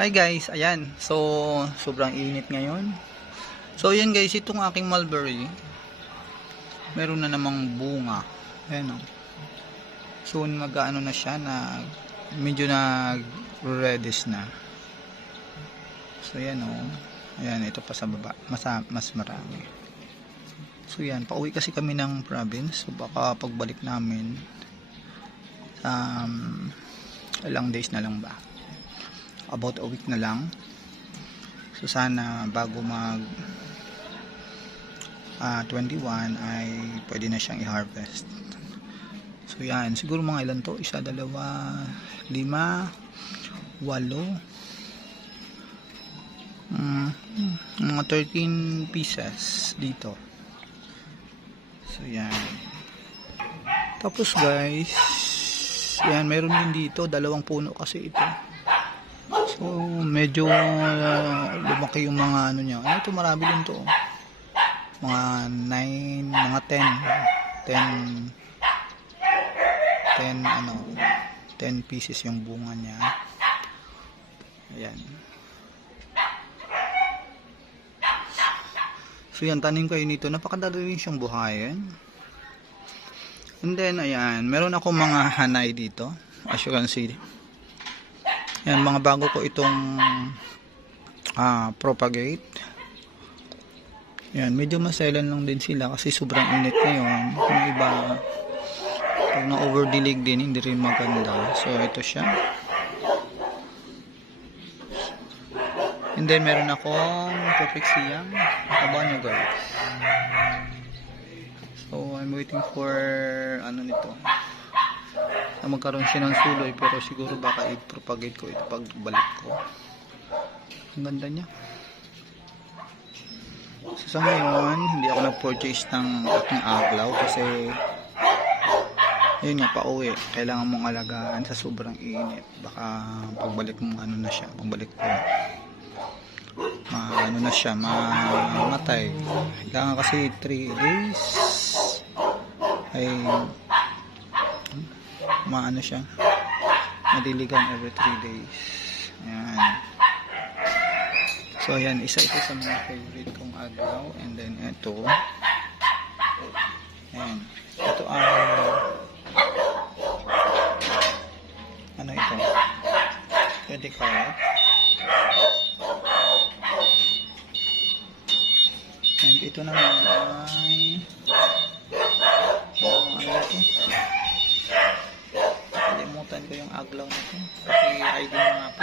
Hi guys, ayan. So, sobrang init ngayon. So, ayan guys, itong aking mulberry, meron na namang bunga. Ayan o. Soon mag-ano na siya, medyo nag-reddish na. So, ayan o. Ayan, ito pa sa baba. Mas marami. So, ayan. Pauwi kasi kami ng province. So, baka pagbalik namin, ilang days na lang ba? About a week na lang. So sana bago mag 21 ay pwede na siyang i-harvest. So yan, siguro mga ilan to? Isa, dalawa, 5, 8, mga 13 pieces dito. So yan. Tapos guys, yan, meron din dito, 2 puno kasi ito. So, medyo lumaki yung mga ano niya. Ano ito, marami din to. Mga 9, mga 10 pieces yung bunga niya. Ayan. So, yan, tanim kayo nito. Napakadali rin siyang buhayin. And then, ayan, meron ako mga hanay dito. As you can see. Yan, mga bago ko itong propagate. Yan, medyo maselan lang din sila kasi sobrang init ngayon. Yung iba, pag na-overdilig din, hindi rin maganda. So, ito siya. And then, meron akong Pepexiam. Abangan nyo guys. So, I'm waiting for ano nito, na magkaroon siya ng suloy, pero siguro baka i-propagate ko ito pagbalik ko. Ang ganda niya. So sa ngayon, hindi ako nag-purchase ng aking aglaw kasi yun nga, pauwi. Kailangan mong alagaan sa sobrang init. Baka pagbalik mong ano na siya, pagbalik ko, ano na siya, mamatay. Kailangan kasi 3 days ay maano siya, madiligan every 3 days. Ayan. So ayan, isa ito sa mga favorite kong aglaw. And then ito, ayan, ito ay ano ito, 20 karat. And ito naman ay ano ito, kalimutan ko yung aglaw na ito. Paki-ID mo nga po.